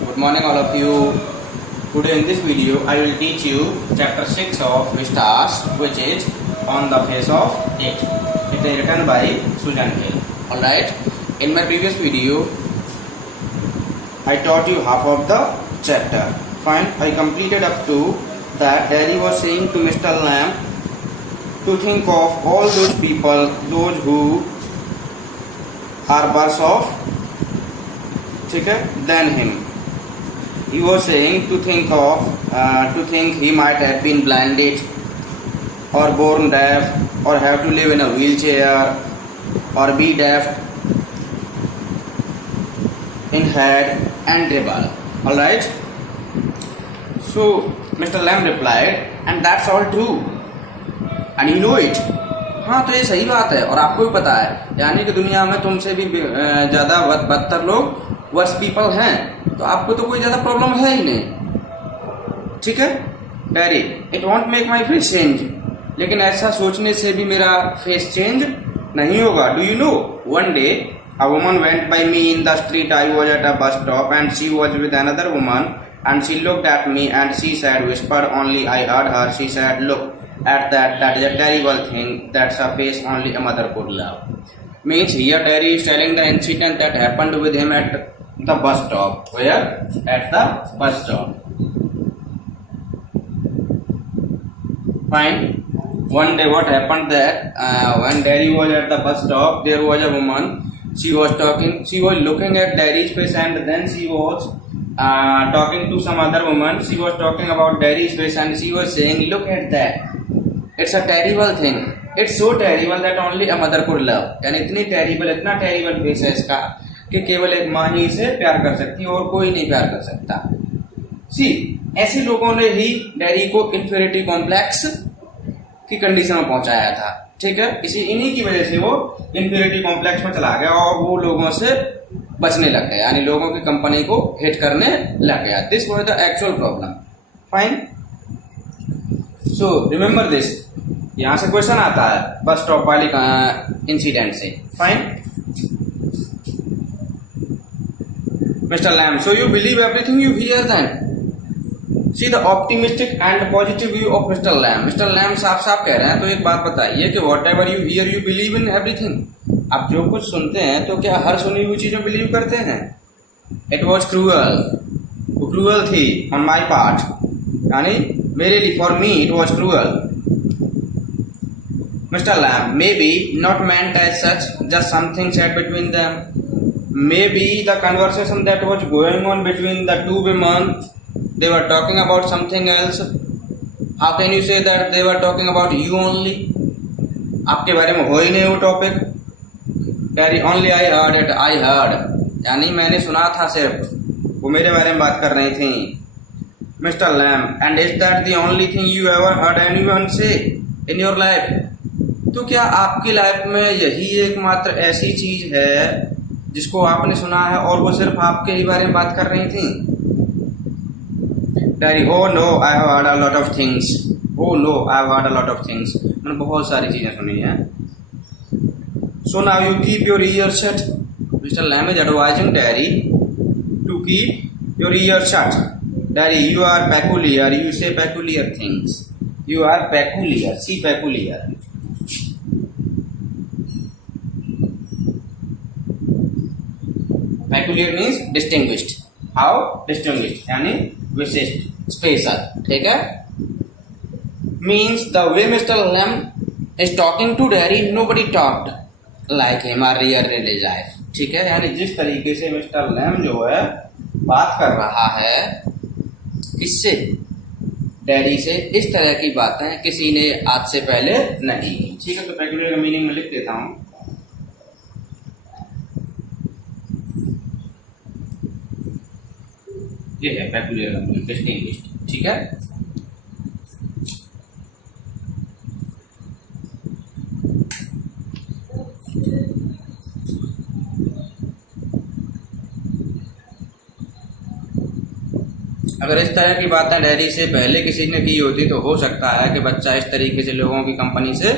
Good morning all of you. Today in this video I will teach you chapter 6 of stars, which is on the face of it. It is written by Susan Hill. Alright, in my previous video I taught you half of the chapter. Fine, I completed up to that Daddy was saying to Mr. Lamb to think of all those people, those who are worse off than him. He was saying to think he might have been blinded or born deaf or have to live in a wheelchair or be deaf in head and dribble. Alright. So Mr. Lamb replied, and that's all true. And you know it. हाँ, तो ये सही बात है और आपको भी पता है, यानी कि दुनिया में तुमसे भी ज्यादा बदतर लोग वर्स पीपल हैं, तो आपको तो कोई ज्यादा प्रॉब्लम है ही नहीं. ठीक है daddy, it won't make my face change, लेकिन ऐसा सोचने से भी मेरा फेस चेंज नहीं होगा. Do you know, one day a woman went by me in the street. I was at a bus stop and she was with another woman and she looked at me and she said, whispered, only I heard her, she said, look at that is a terrible thing, that's a face only a mother could love. Means here Daddy is telling the incident that happened with him at the bus stop. Where? At the bus stop. Fine. One day what happened that when Daddy was at the bus stop, there was a woman. She was looking at Daddy's face and then she was talking to some other woman. She was talking about Daddy's face and she was saying, look at that. It's a terrible thing. It's so terrible that only a mother could love. यानी इतनी terrible face है इसका कि केवल एक माँ ही इसे प्यार कर सकती है और कोई नहीं प्यार कर सकता. सी, ऐसे लोगों ने ही डैडी को इन्फीरियरिटी कॉम्प्लेक्स की कंडीशन में पहुंचाया था. ठीक है, इन्हीं की वजह से वो इन्फीरियरिटी कॉम्प्लेक्स में चला गया और वो लोगों से बचने लग गया, यानी लोगों की कंपनी को हेट करने लग गया. This was the actual problem. Fine. So remember this. यहां से क्वेश्चन आता है बस स्टॉप वाली इंसिडेंट से. Fine. Mister Lamb, so you believe everything you hear then? See the optimistic and positive view of mister Lamb. Mister Lamb साफ कह रहे हैं, तो एक बात बताइए कि whatever you hear you believe in everything. आप जो कुछ सुनते हैं तो क्या हर सुनी हुई चीज में बिलीव करते हैं? It was cruel. वो क्रूअल थी ऑन माई पार्ट, यानी मेरे लिए, for me it was cruel. Mr. Lamb, maybe not meant as such, just something said between them. Maybe the conversation that was going on between the two women, they were talking about something else. How can you say that they were talking about you only? आपके बारे में हो ही नहीं वो topic. Daddy, only I heard it. I heard, यानी मैंने सुना था सिर्फ, वो मेरे बारे में बात कर रही थी. Mr. Lamb, and is that the only thing you ever heard anyone say in your life? तो क्या आपकी लाइफ में यही एकमात्र ऐसी चीज है जिसको आपने सुना है और वो सिर्फ आपके ही बारे में बात कर रही थी? Daddy, oh no, I have heard a lot of things. Oh no, I have heard a lot of things. मैंने बहुत सारी चीजें सुनी हैं. So now you keep your ears shut. Mr. Lamb is advising Daddy to keep your ears shut. Daddy, you are peculiar. You say peculiar things. You are peculiar. See, peculiar. Peculiar means distinguished. How? Distinguished यानी विशिष्ट, special. ठीक है. Means the way Mr. Lamb is talking to Daddy, nobody talked like him or really life. ठीक है, यानी जिस तरीके से मिस्टर लैम जो है बात कर रहा है किससे? डैडी से. इस तरह की बातें किसी ने आज से पहले नहीं. ठीक है, तो पेक्यूलियर का मीनिंग में लिख देता हूं. ये है पेक्यूलियर का मीनिंग, डिस्टिंग्विश्ड. ठीक है. अगर इस तरह की बातें डैडी से पहले किसी ने की होती तो हो सकता है कि बच्चा इस तरीके से लोगों की कंपनी से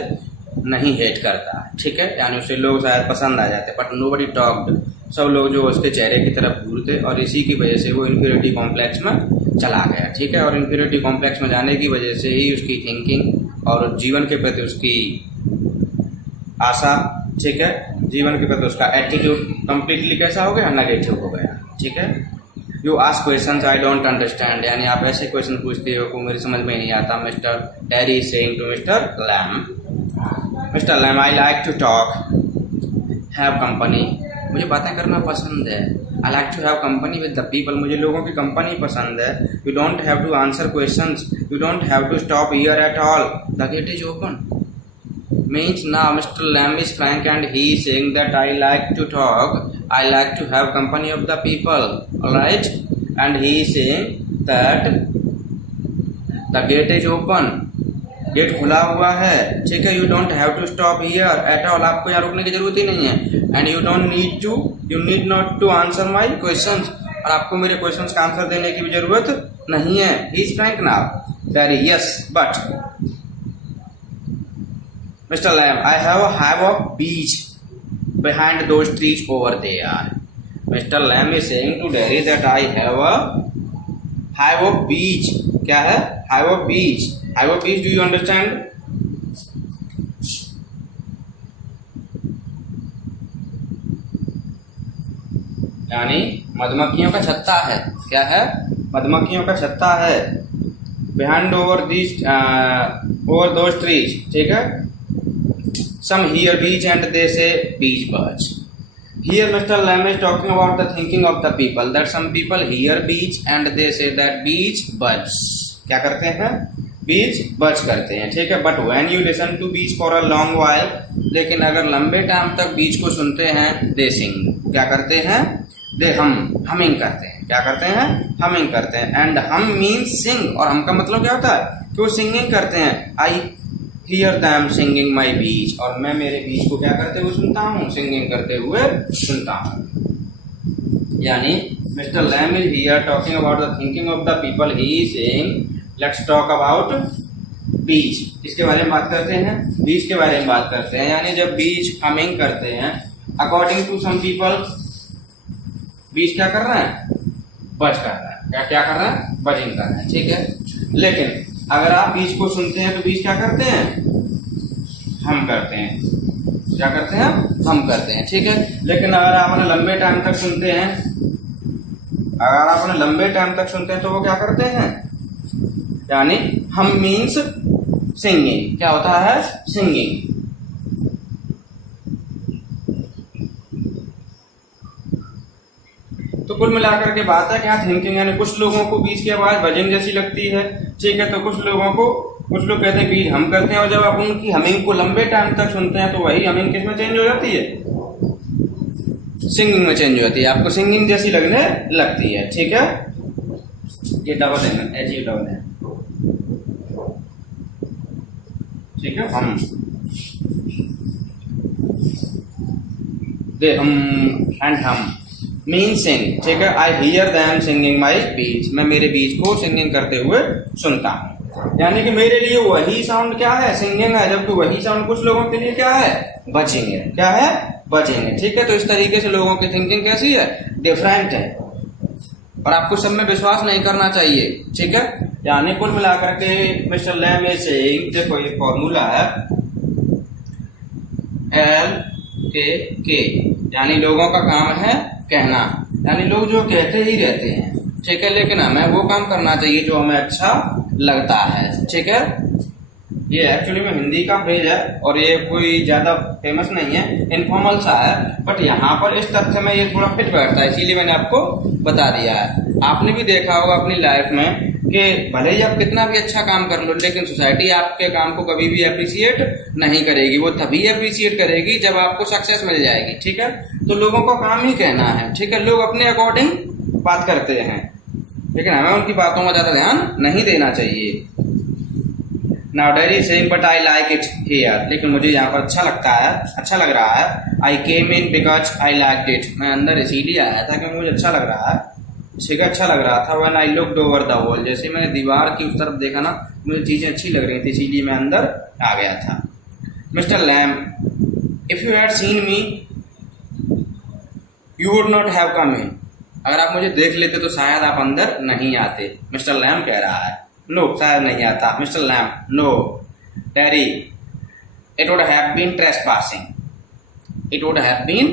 नहीं हेट करता. ठीक है, यानी उसे लोग शायद पसंद आ जाते. बट नोबडी टॉक्ड सब लोग जो उसके चेहरे की तरफ घूरते और इसी की वजह से वो इन्फीरियरिटी कॉम्प्लेक्स में चला गया, ठीक है। और इन्फीरियरिटी कॉम्प्लेक्स में जाने की वजह से ही उसकी थिंकिंग और जीवन के प्रति उसकी आशा, ठीक है, जीवन के प्रति उसका एटीट्यूड कंप्लीटली कैसा हो गया, नेगेटिव हो गया, ठीक है। You ask question I don't understand, यानी आप ऐसे क्वेश्चन पूछते हो को मेरी समझ में नहीं आता। Mister Derry saying to mister Lamb I like to talk, have company, मुझे बातें करना पसंद है। I like to have company with the people, मुझे लोगों की कंपनी पसंद है। You don't have to answer questions, you don't have to stop here at all, the gate is open. Means now Mr. Lamb is frank and he is saying that I like to talk, I like to have company of the people, alright, and he is saying that the gate is open, gate खुला हुआ है, ठीक है। You don't have to stop here at all, आपको यहाँ रुकने की जरूरत ही नहीं है। And you don't need to, you need not to answer my questions, और आपको मेरे क्वेश्चंस का आंसर देने की भी जरूरत नहीं है। He is Frank now, very yes, but Mr. Lamb, I have a beach behind those trees over there. Mr. Lamb is saying to Derry that I have a beach. क्या है? Have a beach. Have a beach. Do you understand? यानी मधुमक्खियों का छत्ता है। क्या है? मधुमक्खियों का छत्ता है। Behind over those trees. ठीक है? Some hear beach and they say beach birds. Here Mr. Lamb is talking about the thinking of the people, that some people hear beach and they say that beach birds. क्या करते हैं? Beach birds करते हैं, ठीक है। But when you listen to beach for a long while, लेकिन अगर लंबे टाइम तक बीच को सुनते हैं, they sing. क्या करते हैं? they humming करते हैं। क्या करते हैं? humming करते हैं। and hum means sing, और हम का मतलब क्या होता है कि वो सिंगिंग करते हैं। I hear them singing my beach, और मैं मेरे बीच को क्या करते हुए सुनता हूँ? सिंगिंग करते हुए सुनता हूँ। यानी mister lamb is here talking about the thinking of the people, he is saying let's talk about beach. किसके बारे में बात करते हैं? बीच के बारे में बात करते हैं। यानी जब बीच हमिंग करते हैं, अकॉर्डिंग टू सम पीपल बीच क्या कर रहे हैं? बज कर रहा है। क्या कर रहा है? बजिंग कर रहा है, ठीक है। लेकिन अगर आप बीच को सुनते हैं तो बीच क्या करते हैं? हम करते हैं। क्या करते हैं? हम करते हैं, ठीक है। लेकिन अगर आप अपने लंबे टाइम तक सुनते हैं, अगर आप अपने लंबे टाइम तक सुनते हैं तो वो क्या करते हैं? यानी हम मीन्स सिंगिंग। क्या होता है? सिंगिंग। तो कुल मिलाकर के बात है क्या थिंकिंग, यानी कुछ लोगों को बीच की आवाज भजन जैसी लगती है, ठीक है। तो कुछ लोग कहते हैं बीच हम करते हैं, और जब आप उनकी हमिंग को लंबे टाइम तक सुनते हैं तो वही हमिंग किस में चेंज हो जाती है? सिंगिंग में चेंज हो जाती है। आपको सिंगिंग जैसी लगने लगती है, ठीक है। ये डबल है, एच यू डबल है, ठीक है। हम दे हम एंड हम मीन सिंग, ठीक है। आई हियर दैम सिंगिंग माई बीच, मैं मेरे बीच को सिंगिंग करते हुए सुनता हूँ। यानी कि मेरे लिए वही साउंड क्या है? सिंगिंग है, जबकि वही साउंड कुछ लोगों के लिए क्या है? बजिंग है। क्या है? बजिंग है, ठीक है। तो इस तरीके से लोगों की थिंकिंग कैसी है? डिफरेंट है, और आपको सब में विश्वास नहीं करना चाहिए, ठीक है। यानी कुल मिलाकर के मिस्टर लैम इज सेइंग, देखो ये फॉर्मूला है LKK, यानी लोगों का काम है कहना, यानी लोग जो कहते ही रहते हैं, ठीक है। लेकिन हमें वो काम करना चाहिए जो हमें अच्छा लगता है, ठीक है। ये एक्चुअली में हिंदी का फ्रेज है और ये कोई ज्यादा फेमस नहीं है, इनफॉर्मल सा है, बट यहाँ पर इस तथ्य में ये थोड़ा फिट बैठता है, इसीलिए मैंने आपको बता दिया है। आपने भी देखा होगा अपनी लाइफ में कि भले ही आप कितना भी अच्छा काम कर लो, लेकिन सोसाइटी आपके काम को कभी भी अप्रिशिएट नहीं करेगी। वो तभी अप्रिशिएट करेगी जब आपको सक्सेस मिल जाएगी, ठीक है। तो लोगों का काम ही कहना है, ठीक है। लोग अपने अकॉर्डिंग बात करते हैं, लेकिन हमें उनकी बातों में ज्यादा ध्यान नहीं देना चाहिए। Now Derry is saying but I like it here, लेकिन मुझे यहाँ पर अच्छा लगता है, अच्छा लग रहा है। I came in because I liked it, मैं अंदर इसीलिए आया था कि मुझे अच्छा लग रहा है, ठीक है, अच्छा लग रहा था। When I looked over the wall, जैसे मैंने दीवार की उस तरफ देखा ना, मुझे चीजें अच्छी लग रही थी, इसीलिए मैं अंदर आ गया था। Mr. Lamb, if you had seen me you would not have come in, अगर आप मुझे देख लेते तो शायद आप अंदर नहीं आते। मिस्टर लैम कह रहा है नो, शायद नहीं आता। Mister Lamb no daddy, it would have been trespassing, it would have been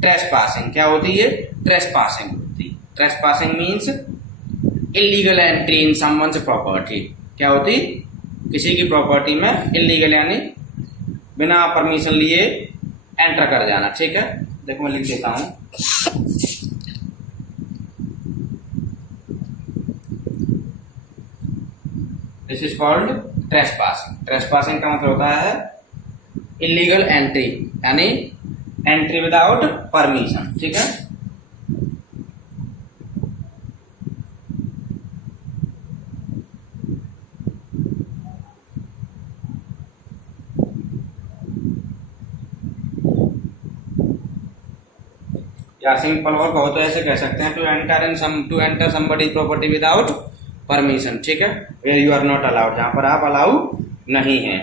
trespassing. क्या होती है? ट्रेसपासिंग होती। Trespassing means illegal entry in someone's property. क्या होती? किसी की प्रॉपर्टी में इलीगल यानी बिना परमिशन लिए एंटर कर जाना। ठीक है, देखो मैं लिख देता हूं। This is called trespassing. Trespassing का मतलब होता है इलीगल एंट्री यानी एंट्री विदाउट परमिशन। ठीक है, या सिंपल और कहो तो ऐसे कह सकते हैं to enter somebody property without permission. ठीक है, where you are not allowed, जहां पर आप अलाउ नहीं है।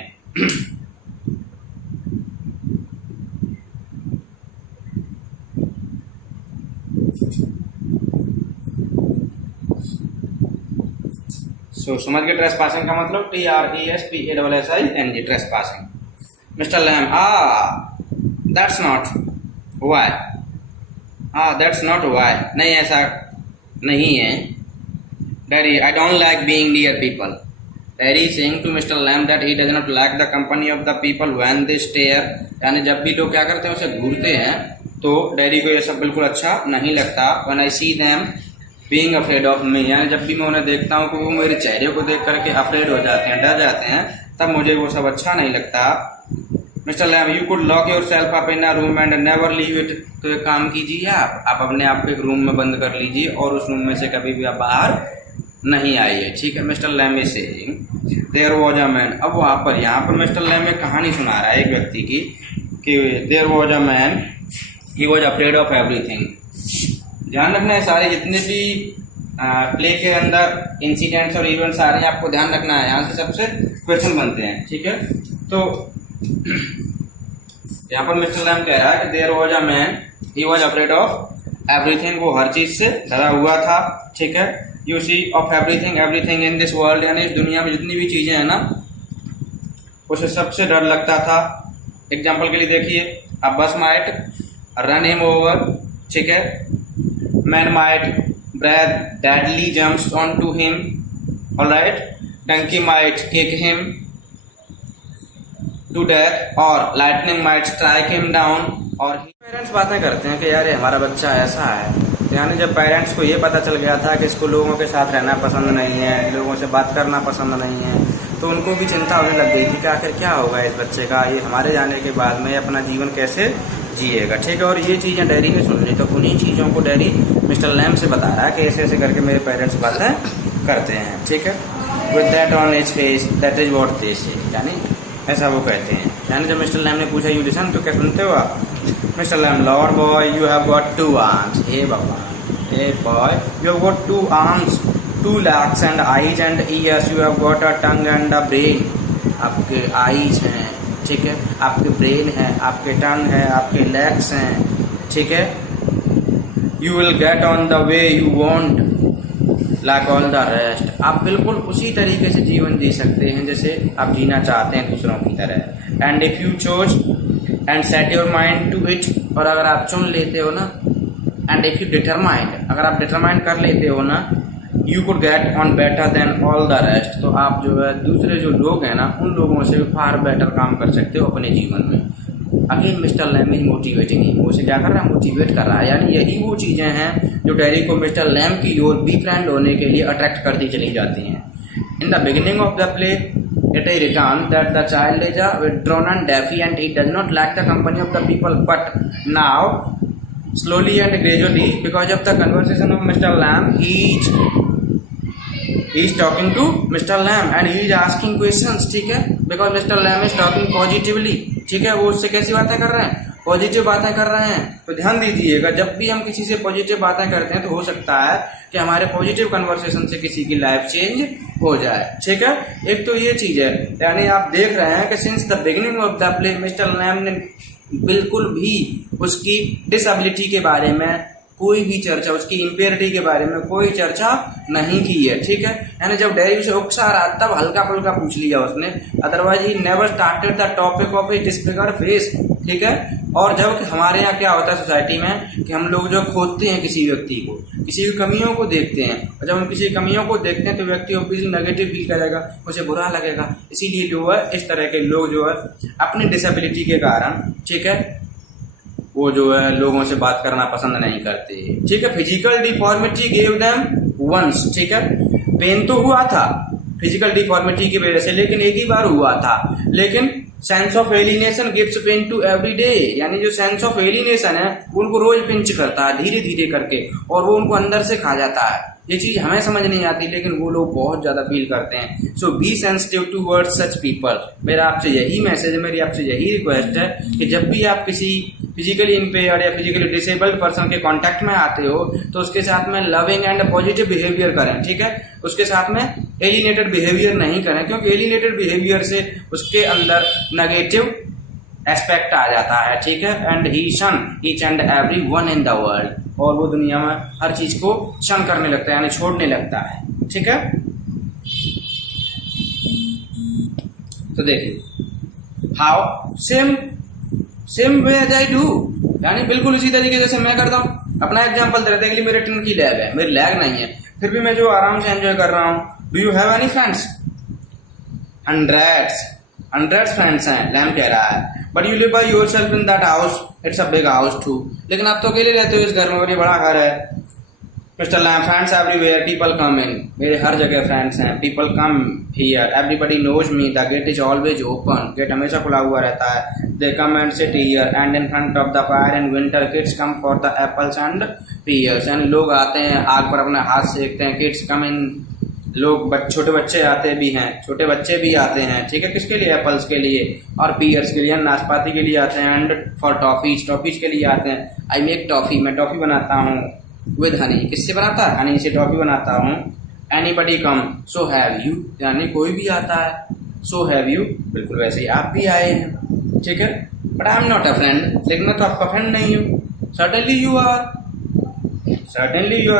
समझ के ट्रेसपासिंग का मतलब TRESPASSING, trespassing. Mister Lamb that's not why, that's not why, नहीं ऐसा नहीं है। Daddy I don't like being near people. Daddy saying to mister Lamb that he does not like the company of the people when they stare, यानी जब भी लोग क्या करते हैं उसे घूरते हैं तो डैडी को ये सब बिल्कुल अच्छा नहीं लगता। When I see them being afraid of me, यानी जब भी मैं उन्हें देखता हूँ कि वो मेरे चेहरे को देख करके अफ्रेड हो जाते हैं, डर जाते हैं, तब मुझे वो सब अच्छा नहीं लगता। Mister Lamb you could lock yourself up in a room and never leave it. तो एक काम कीजिए, आप अपने आप को एक रूम में बंद कर लीजिए और उस रूम में से कभी भी आप बाहर नहीं आइए। ठीक है, mister lamb is saying there was a man. अब वहाँ पर यहाँ पर मिस्टर लैम एक कहानी सुना रहा है एक व्यक्ति की कि there was a man he was afraid of everything. ध्यान रखना है, सारे जितने भी प्ले के अंदर इंसिडेंट्स और इवेंट्स आ रहे हैं आपको ध्यान रखना है, यहाँ से सबसे क्वेश्चन बनते हैं। ठीक है, तो यहाँ पर मिस्टर लैम कह रहा है कि there was a man he was afraid of everything, वो हर चीज से डरा हुआ था। ठीक है, you see of everything in this world, यानी इस दुनिया में जितनी भी चीजें हैं ना उसे सबसे डर लगता था। एग्जाम्पल के लिए देखिए, अ बस माइट रन हिम ओवर। ठीक है, man might breath deadly jumps on to him, alright, donkey might kick him to death और lightning might strike him down. और पेरेंट्स बातें करते हैं कि यार हमारा बच्चा ऐसा है, यानी जब पेरेंट्स को ये पता चल गया था कि इसको लोगों के साथ रहना पसंद नहीं है, लोगों से बात करना पसंद नहीं है, तो उनको भी चिंता होने लग गई थी कि आखिर क्या होगा इस बच्चे का, ये हमारे जाने के बाद में अपना जीवन कैसे जिएगा। ठीक है, और ये चीज़ें डैडी ने सुन ली, तो उन्हीं चीज़ों को डैडी मिस्टर लैम से बता रहा है कि ऐसे ऐसे करके मेरे पेरेंट्स बातें करते हैं। ठीक है, with that on his face that is what they से, यानी ऐसा वो कहते हैं। यानी जब मिस्टर लैम ने पूछा यू लिसन, तो क्या सुनते हो आप? Mister Lam lord boy you have got 2 arms. हे भगवान, hey boy you have got 2 arms, 2 legs and eyes and ears, you have got a tongue and a brain। आपके आईज हैं, ठीक है, आपके ब्रेन है, आपके टंग है, आपके लेग्स हैं। ठीक है, you will get on the way you want like all the rest. आप बिल्कुल उसी तरीके से जीवन जी सकते हैं जैसे आप जीना चाहते हैं दूसरों की तरह। And if you chose and set your mind to it, और अगर आप चुन लेते हो ना, एंड इफ यू डिटरमाइंड, अगर आप डिटरमाइन कर लेते हो ना, you could get on better than all the rest, तो आप जो है दूसरे जो लोग हैं ना उन लोगों से फार बेटर काम कर सकते हो अपने जीवन में। Again mister lamb is motivating he, वो उसे क्या कर रहा है? मोटिवेट कर रहा है। यानी यही वो चीज़ें हैं जो डैडी को मिस्टर लैम की ओर बी फ्रेंड होने के लिए अट्रैक्ट करती चली जाती हैं। In the beginning of the play it is written that the child is a withdrawn and deafy and he does not like the company of the people, but now slowly and gradually, because of the conversation of Mr. Lamb, he is talking to Mr. Lamb and he is asking questions। ठीक है, because Mr. Lamb is talking positively। ठीक है, वो उससे कैसी बातें कर रहे हैं? पॉजिटिव बातें कर रहे हैं। तो ध्यान दीजिएगा, जब भी हम किसी से पॉजिटिव बातें करते हैं तो हो सकता है कि हमारे पॉजिटिव कन्वर्सेशन से किसी की लाइफ चेंज हो जाए। ठीक है, एक तो ये चीज है, यानी आप देख रहे हैं कि since the beginning of the play mister Lamb ने बिल्कुल भी उसकी डिसेबिलिटी के बारे में कोई भी चर्चा, उसकी इम्पेयरिटी के बारे में कोई चर्चा नहीं की है, ठीक है। यानी जब डेयरी उसे उकसा रहा तब हल्का फुल्का पूछ लिया उसने, otherwise he never started the topic of his disfigured face, ठीक है। और जब हमारे यहाँ क्या होता है सोसाइटी में कि हम लोग जो खोदते हैं किसी व्यक्ति को, किसी की कमियों को देखते हैं, और जब हम किसी कमियों को देखते हैं तो व्यक्ति ऑब्वियसली नेगेटिव फील करेगा, उसे बुरा लगेगा। इसीलिए जो है इस तरह के लोग जो है अपनी डिसेबिलिटी के कारण, ठीक है, वो जो है लोगों से बात करना पसंद नहीं करते, ठीक है। Physical deformity gave them once, ठीक है, पेन तो हुआ था फिजिकल डिफॉर्मिटी की वजह से, लेकिन एक ही बार हुआ था। लेकिन sense of alienation gives pain to every day, यानी जो सेंस ऑफ एलिनेशन है उनको रोज पिंच करता है धीरे धीरे करके, और वो उनको अंदर से खा जाता है। ये चीज हमें समझ नहीं आती लेकिन वो लोग बहुत ज्यादा फील करते हैं। So be sensitive to word such people. मेरा आपसे यही मैसेज है, मेरी आपसे यही रिक्वेस्ट है कि जब भी आप किसी फिजिकली इम्पेयर्ड या फिजिकली डिसेबल्ड पर्सन के कांटेक्ट में आते हो तो उसके साथ में लविंग एंड पॉजिटिव बिहेवियर करें, ठीक है। उसके साथ में एलिनेटेड बिहेवियर नहीं करें, क्योंकि एलिनेटेड बिहेवियर से उसके अंदर नेगेटिव एस्पेक्ट आ जाता है, ठीक है। एंड ही शन each and every one in the world, और वो दुनिया में हर चीज को शन करने लगता है, यानी छोड़ने लगता है, ठीक है। तो देखिए how same way as I do, यानी बिल्कुल इसी तरीके जैसे मैं करता हूँ। अपना एग्जांपल दे रहे थे कि मेरे टन की लैग है, मेरी लैग नहीं है, फिर भी मैं जो आराम से एंजॉय कर रहा हूँ। Do you have any friends? Hundreds friends हैं, लैम कह रहा है। But you live by yourself in that house, it's a big house too. लेकिन आप तो अकेले रहते हो इस घर में, और ये बड़ा घर है। Mister Lam, friends everywhere, people come in, मेरे हर जगह फ्रेंड्स हैं। People come here, everybody knows me, the gate is always open, gate हमेशा खुला हुआ रहता है। They come and sit here and in front of the fire in winter, kids come for the apples and pears. And लोग आते हैं आग पर अपने हाथ सेकते हैं। किड्स कम इन, लोग छोटे बच्चे आते भी हैं, छोटे बच्चे भी आते हैं, ठीक है। किसके लिए? एप्पल्स के लिए, और पीयर्स के लिए, नाशपाती के लिए आते हैं। एंड फॉर टॉफीज के लिए आते हैं। आई मेक टॉफी, मैं टॉफी बनाता हूँ विद हनी, किससे बनाता है? हनी से टॉफी बनाता हूँ। Anybody come, so have you, यानी कोई भी आता है। सो हैव यू, बिल्कुल वैसे ही आप भी आए हैं, ठीक है। But I am not a friend, लेकिन मैं तो आपका फ्रेंड नहीं हूँ। सर्टेनली यू आर,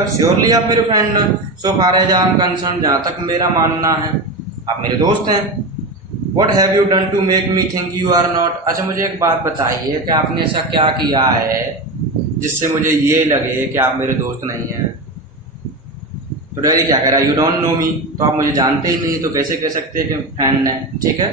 श्योरली आप मेरे फ्रेंड हैं। So far as I am concerned, जहाँ तक मेरा मानना है आप मेरे दोस्त हैं। What have you done to make me think you are not? अच्छा मुझे एक बात बताइए कि आपने ऐसा क्या किया है जिससे मुझे ये लगे कि आप मेरे दोस्त नहीं हैं? तो डैडी क्या कह रहा है? यू डोंट नो मी, तो आप मुझे जानते ही नहीं, तो कैसे कह सकते हैं कि फ्रेंड है, ठीक है।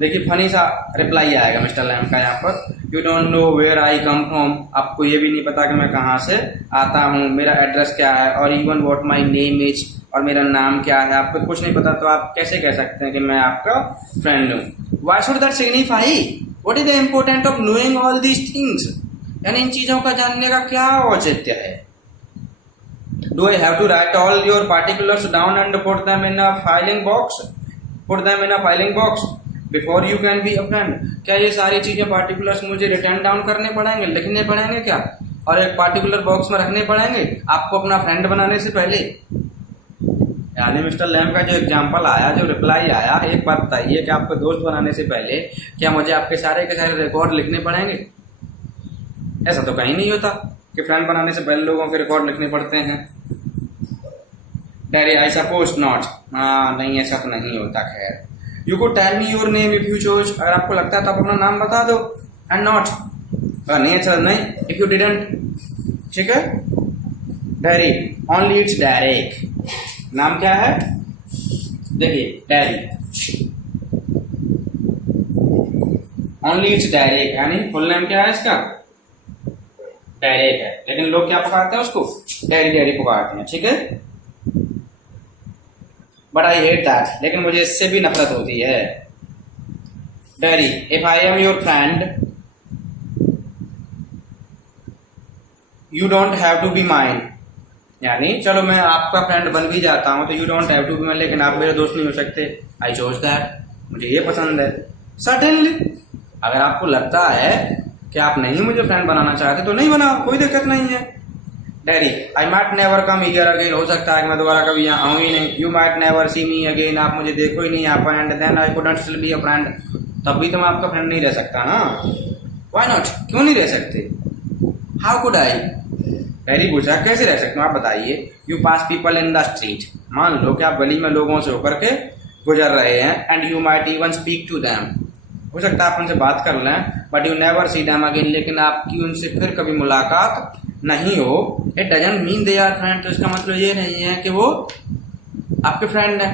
देखिए फनी सा रिप्लाई आएगा मिस्टर लैम का यहाँ पर। You don't know where I come from, आपको ये भी नहीं पता कि मैं कहाँ से आता हूँ, मेरा एड्रेस क्या है, और even what my name is, और मेरा नाम क्या है, आपको कुछ नहीं पता, तो आप कैसे कह सकते हैं कि मैं आपका फ्रेंड हूँ? Why should that signify? What is the important of knowing all these things? यानी इन चीजों का जानने का क्या औचित्य है? Do I have to write all your particulars down and put them in a filing box before you can be a friend? क्या ये सारी चीजें पार्टिकुलर्स मुझे रिटर्न डाउन करने पड़ेंगे, लिखने पड़ेंगे क्या, और एक पार्टिकुलर बॉक्स में रखने पड़ेंगे आपको अपना फ्रेंड बनाने से पहले? यानी मिस्टर लैम का जो एग्जाम्पल आया, जो रिप्लाई आया, एक बात बताइए कि आपको दोस्त बनाने से पहले क्या मुझे आपके सारे के सारे रिकॉर्ड लिखने पड़ेंगे? ऐसा तो कहीं नहीं होता कि फ्रेंड बनाने से पहले लोगों के रिकॉर्ड लिखने पड़ते हैं। डैडी आई सपोज नॉट, हाँ नहीं ऐसा तो नहीं होता। खैर you could tell me your name if you chose, अगर आपको लगता है तो आप अपना नाम बता दो। एंड नॉट, नहीं अच्छा नहीं, इफ यू डिडंट, ठीक है। डैडी ओनली इट्स डायरेक्ट, नाम क्या है? देखिए डैडी ओनली इट्स डायरेक्ट, यानी फुल नेम क्या है इसका? डायरेक्ट है, लेकिन लोग क्या पुकारते हैं उसको? डैडी पुकारते हैं, ठीक है। बट आई हेट दैट, लेकिन मुझे इससे भी नफरत होती है। Daddy if I am your friend you don't have to be mine, यानी चलो मैं आपका फ्रेंड बन भी जाता हूं तो you don't have to be mine, लेकिन आप मेरे दोस्त नहीं हो सकते। आई चोज दैट, मुझे ये पसंद है। सर्टेनली, अगर आपको लगता है कि आप नहीं मुझे फ्रेंड बनाना चाहते तो नहीं बनाओ, कोई दिक्कत नहीं है। Daddy I might never come here again, हो सकता है कि मैं दोबारा कभी यहाँ आऊँ ही नहीं। You might never see me again, आप मुझे देखो ही नहीं यहाँ पर। And then I couldn't still be a friend, तब भी तो मैं आपका फ्रेंड नहीं रह सकता ना। व्हाई नॉट, क्यों नहीं रह सकते? How could I? डैडी पूछा कैसे रह सकते हो आप बताइए। You pass people in the street, मान लो कि आप गली में लोगों से होकर के गुजर रहे हैं, and you might even speak to them, हो सकता है आप उनसे बात कर लें, but you never see them again, लेकिन आपकी उनसे फिर कभी मुलाकात नहीं हो। It doesn't mean they are friend, तो इसका मतलब ये नहीं है कि वो आपके फ्रेंड है।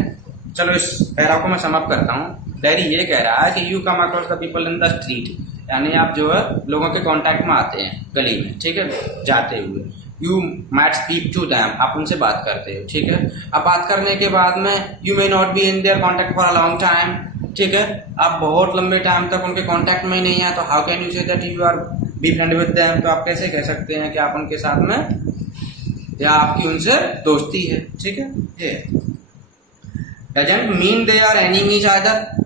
चलो इस पैरा को मैं समअप करता हूँ। डैडी ये कह रहा है कि you come across the people in the street, यानी आप जो है लोगों के कांटेक्ट में आते हैं गली में, ठीक है, जाते हुए। You might speak to them, आप उनसे बात करते हो, ठीक है। अब बात करने के बाद में you may not be in their contact for a long time, ठीक है, आप बहुत लंबे टाइम तक उनके कांटेक्ट में ही नहीं है, तो how can you say that you R be friend with them, तो आप कैसे कह सकते हैं कि आप उनके साथ में या आपकी उनसे दोस्ती है, ठीक है। ये doesn't mean they are enemies either.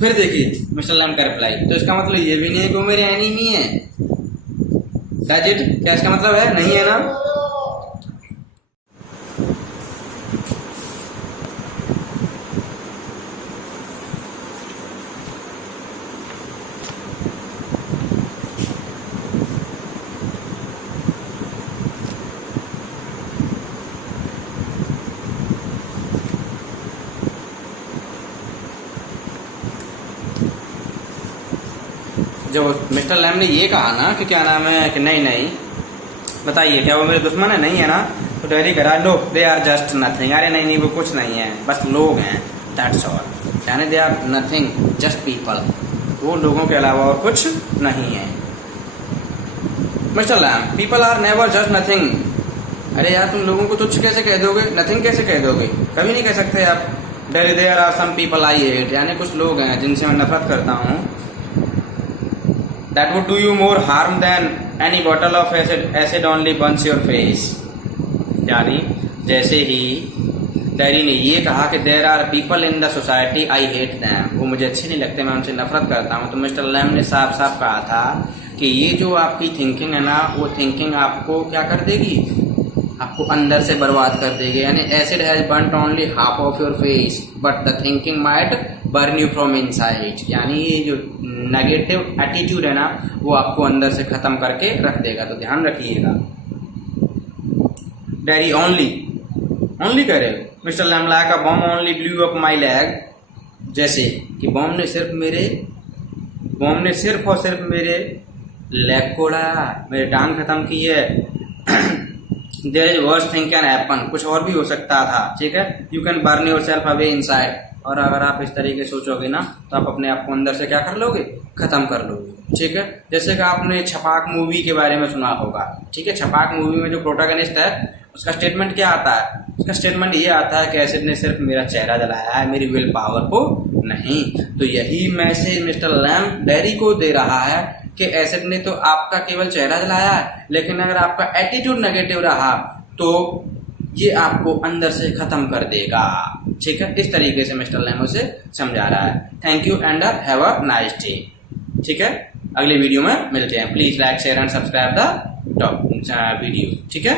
फिर देखिए मिस्टर लैम का रिप्लाई, तो इसका मतलब ये भी नहीं है कि वो मेरे एनिमी है। डज इट, क्या इसका मतलब है? नहीं है ना। जब मिस्टर लैम ने ये कहा ना कि क्या नाम है कि नहीं नहीं बताइए क्या वो मेरे दुश्मन है, नहीं है ना, तो डैडी कह रहा no they are just nothing, अरे नहीं नहीं वो कुछ नहीं है, बस लोग हैं, दैट्स ऑल, यानी they are nothing just people, वो लोगों के अलावा और कुछ नहीं है। Mister Lamb people are never just nothing, अरे यार तुम लोगों को तुच्छ कैसे कह दोगे, नथिंग कैसे कह दोगे, कभी नहीं कह सकते आप। Daddy there are some people I hate, यानी कुछ लोग हैं जिनसे मैं नफरत करता हूँ। That would do you more harm than any bottle of acid only burns your face, यानी जैसे ही डैडी ने ये कहा कि there are people in the society I hate them, वो मुझे अच्छे नहीं लगते, मैं उनसे नफरत करता हूँ, तो मिस्टर लैम ने साफ साफ कहा था कि ये जो आपकी थिंकिंग है ना, वो थिंकिंग आपको क्या कर देगी, आपको अंदर से बर्बाद कर देगी। यानी acid has burned only half of your face but the thinking might burn you from inside, यानी ये जो नेगेटिव एटीट्यूड है ना, वो आपको अंदर से खत्म करके रख देगा, तो ध्यान रखिएगा। डैडी ओनली कह रहे हो mister Lamb like a bomb only blew up my leg, जैसे कि बॉम्ब ने सिर्फ और सिर्फ मेरे लेग को उड़ाया, मेरे टांग खत्म की है। There is worst thing can happen, कुछ और भी हो सकता था, ठीक है। You can burn yourself away inside, और अगर आप इस तरीके से सोचोगे ना तो आप अपने आप को अंदर से क्या कर लोगे, खत्म कर लोगे, ठीक है। जैसे कि आपने छपाक मूवी के बारे में सुना होगा, ठीक है। छपाक मूवी में जो प्रोटैगनिस्ट है उसका स्टेटमेंट क्या आता है, उसका स्टेटमेंट ये आता है कि एसिड ने सिर्फ मेरा चेहरा जलाया है, मेरी विल पावर को नहीं। तो यही मैसेज मिस्टर लैम डैडी को दे रहा है कि एसिड ने तो आपका केवल चेहरा जलाया है, लेकिन अगर आपका एटीट्यूड नेगेटिव रहा तो ये आपको अंदर से खत्म कर देगा, ठीक है। इस तरीके से मिस्टर लैम उसे समझा रहा है। Thank you and have a nice day, ठीक है। अगले वीडियो में मिलते हैं। Please like share and subscribe the video, ठीक है।